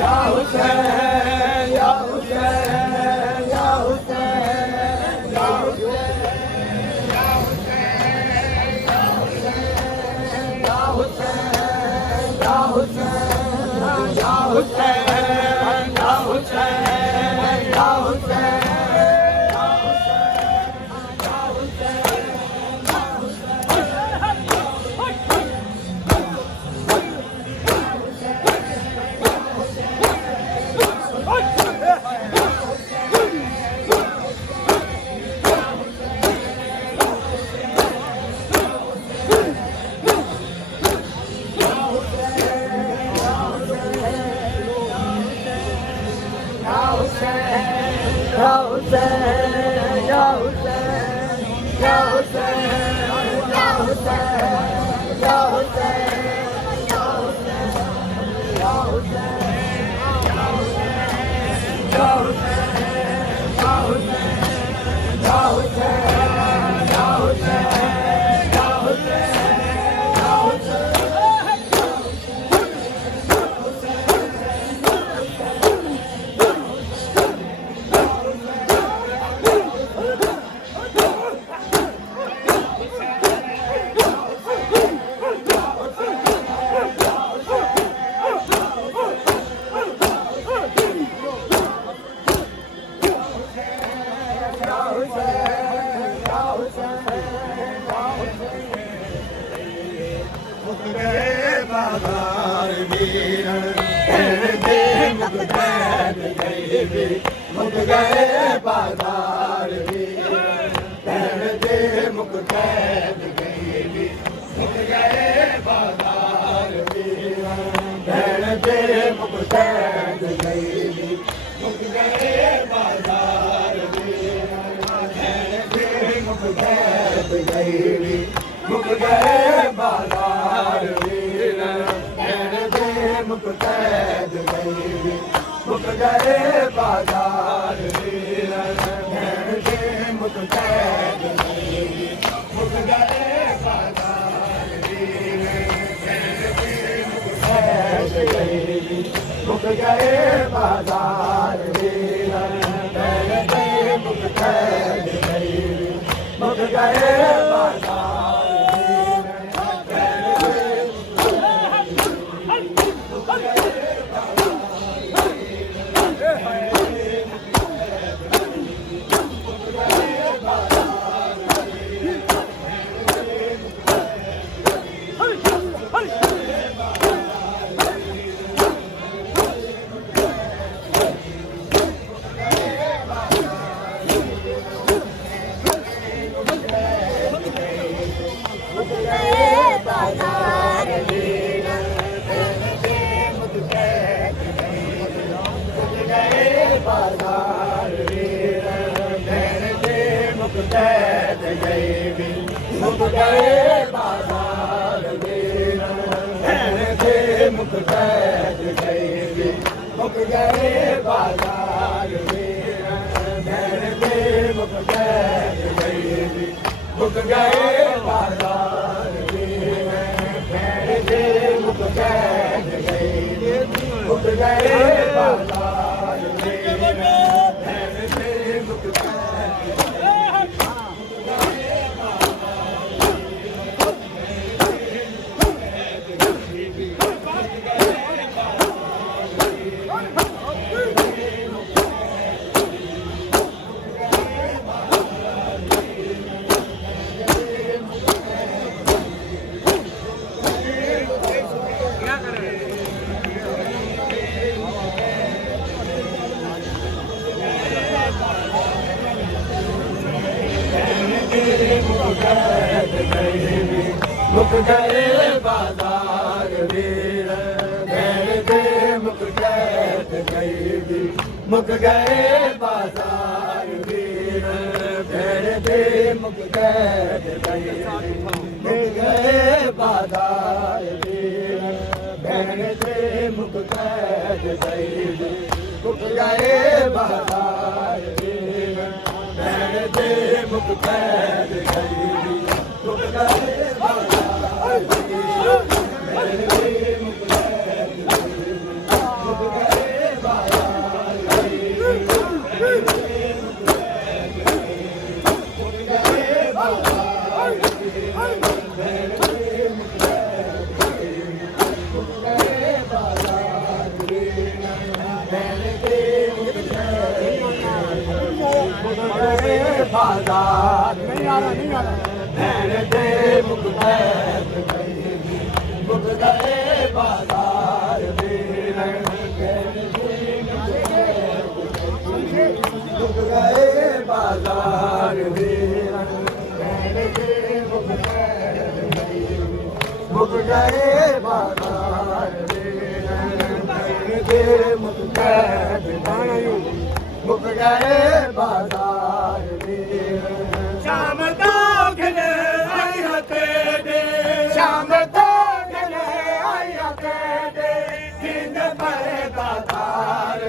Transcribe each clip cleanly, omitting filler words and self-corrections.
या हुसैन या हुसैन या हुसैन या हुसैन या हुसैन या हुसैन या हुसैन या हुसैन या हुसैन या हुसैन या हुसैन मुक गए बाजार भी भैन दे मुक कैद गई भी मुक गए बाजार भी भैन दे मुक कैद गई भी मुक गए बाजार भी भैन दे मुक कैद गई भी मुक गए बाजार भी भैन दे मुक कैद गई भी मुक गए बाजार वीर भैन दे मुक कैद गई मुक गए बाजार वीर भैन दे मुक कैद गई मुक गए बाजार वीर भैन दे मुक कैद गई मुक गए बाजार कैद गई मुक गए बाजार वीर भैन दे मुक कैद गई मुक गए बाजार वीर भैन दे मुक कैद गई मुक गए बाजार वीर भैन दे मुक कैद गई मुक गए बाजार वीर भैन दे मुक मुक गए बाजार वीर भैन दे मुक कैद गई मुक गए बाजार वीर भैन दे मुक कैद गई मुक गए बाजार वीर भैन दे मुक कैद गई मुक गए बाजार वीर भैन दे मुक कैद गई मुक गए बाजार वीर भैन दे मुक कैद गई मुक गए बाजार भैन दे मुख कैद गए मुख गए बाजार मुख गए बाजार मुख गए बाजार मुख गए बाजार शाम तो घने आया तेरे शाम तो घने आया तेरे दिन भर बाजार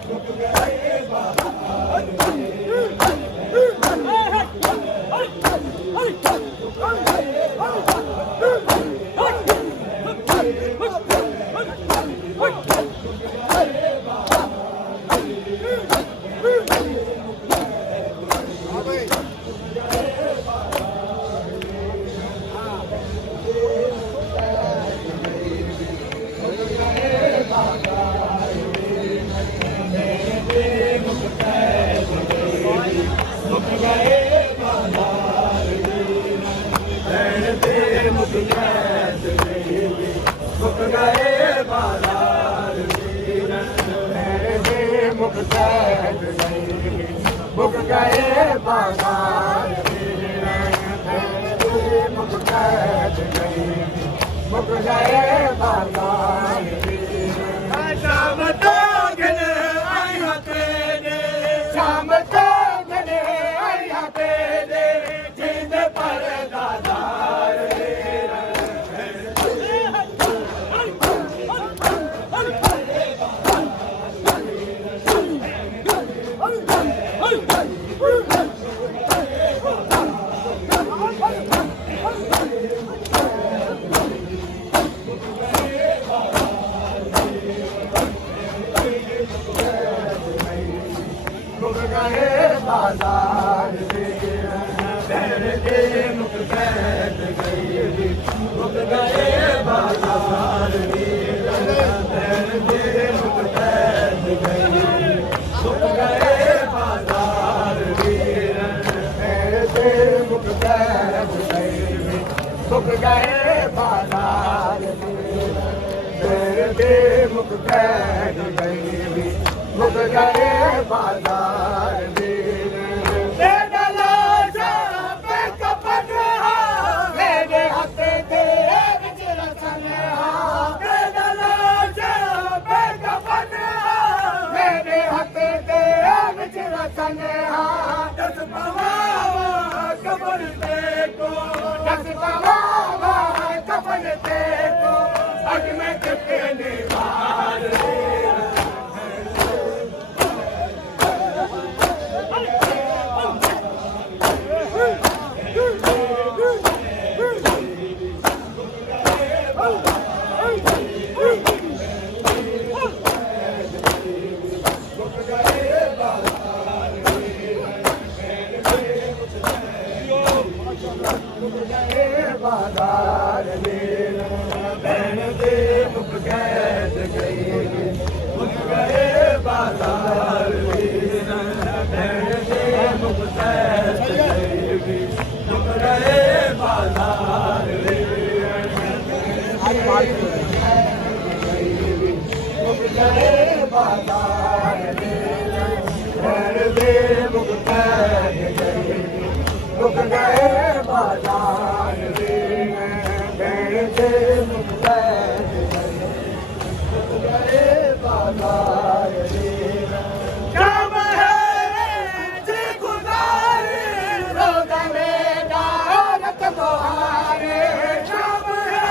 मुख गए बाजार मुख कैद मुख गए बाजार मुख कैद मुख गए बाजार शाम तो घने आया तेरे शाम तो घने आया तेरे जिंद पर दादार मुख गए बाजार मुख कैद गए मुख गए बाजार मुख कैद गए मुख गए बाजार मुख कैद गए मुख गए बाजार मुख कैद गए मुख गए बाजार मेरे हाथ दे विच रसन मेरे हाथ दे विच रसन दस पवावा कबर ते को दस पवावा कबर ते को अग में चुके निवार बाजार बहन दे मुख कैद गए मुख गए बाजार बहन दे मुख कैद गए मुख गए बाजार मुख गए बाजार बहन दे मुख कैद गए मुख गए बाजार मुख कैद मुख गए बाजार शाम है जी गुजारे रोज़ में दारत बहारे शाम है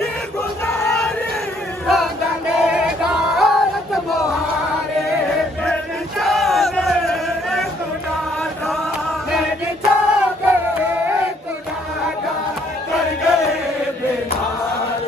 जी गुजारे रोज़ में दारत बहारे मेरी चाहे खुदा मेरी चाहे खुदा कर गए बीमार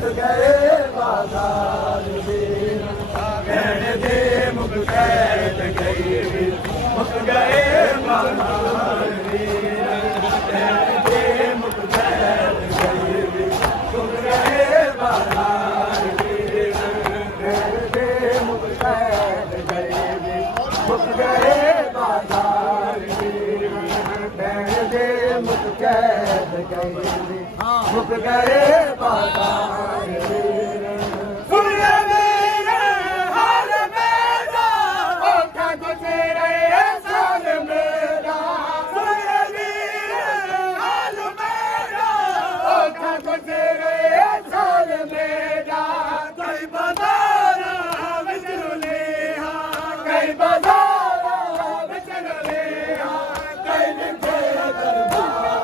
ਮੁੱਕ ਗਏ ਬਾਜ਼ਾਰ ਵੀਰ ਭੈਣ ਦੇ ਮੁੱਕ ਕੈਦ ਗਈ ਵੀਰ ਮੁੱਕ ਗਏ ਬਾਜ਼ਾਰ ਵੀਰ ਭੈਣ ਦੇ ਮੁੱਕ ਕੈਦ ਗਈ ਵੀਰ ਮੁੱਕ ਗਏ ਬਾਜ਼ਾਰ ਵੀਰ ਭੈਣ ਦੇ ਮੁੱਕ ਕੈਦ ਗਈ ਵੀਰ ਮੁੱਕ ਗਏ ਬਾਜ਼ਾਰ ਵੀਰ ਭੈਣ ਦੇ ਮੁੱਕ ਕੈਦ ਗਈ ਵੀਰ ਮੁੱਕ ਗਏ ਬਾਜ਼ਾਰ ਵੀਰ ਸੁਣਿਆ ਮੇਰੇ ਹਾਲ ਮੇਰਾ ਔਖਾ ਗੁਜ਼ਰੇ ਸਾਲ ਮੇਰਾ ਸੁਣਿਆ ਮੇਰੇ ਹਾਲ ਮੇਰਾ ਔਖਾ ਗੁਜ਼ਰੇ ਸਾਲ ਮੇਰਾ ਕਈ ਬਾਜ਼ਾਰਾਂ ਵਿੱਚ ਰੁਲਿਆ ਕਈ ਬਾਜ਼ਾਰਾਂ ਵਿੱਚ ਰੁਲਿਆ ਕਈ ਵਿਖੇ ਦਰਬਾਰ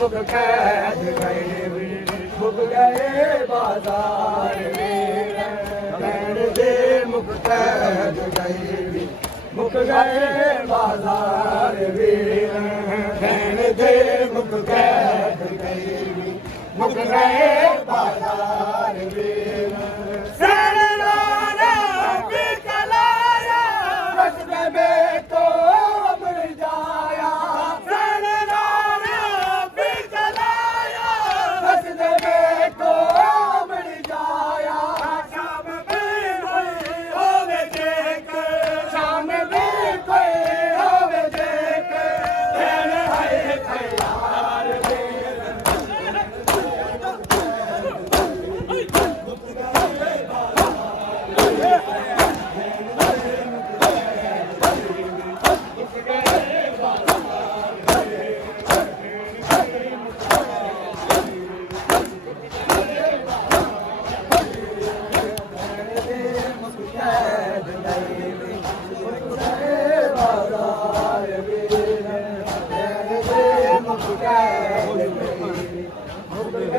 ਮੁੱਕ ਕੈਦ ਗਏ ਵੀਰ ਮੁੱਕ ਗਏ ਬਾਜ਼ਾਰ ਵੀਰ ਭੈਣ ਦੇ ਮੁੱਕ ਕੈਦ ਗਏ ਵੀਰ ਮੁੱਕ ਗਏ ਬਾਜ਼ਾਰ ਵੀਰ ਭੈਣ ਦੇ ਮੁੱਕ ਕੈਦ ਗਏ ਵੀਰ ਮੁੱਕ ਗਏ ਬਾਜ਼ਾਰ ਵੀਰ